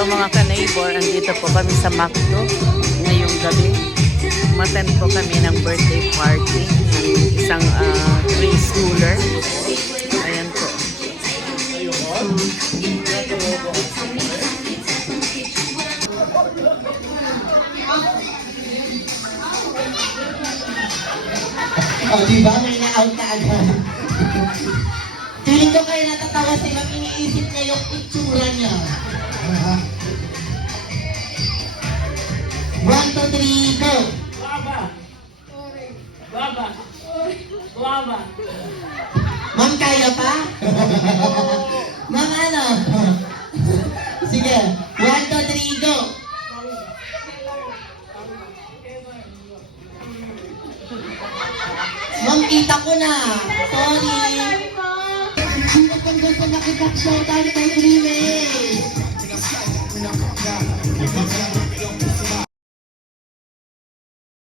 Hello mga ka-neighbor, andito po kami sa McDo ngayong gabi. Umattend po kami ng birthday party ng isang preschooler. Ayan po. Oh, diba? May na-out ka agad. Feeling ko kayo natatawa sila, iniisip niya yung itsura niya. 1, 2, 3, go! Guava. Ma'am, kaya pa? Ma'am, ano? Sige, 1, 2, 3, go! Ma'am, kita ko na. Sorry. Sino kang gusto nakikapshow tayo kay Primes?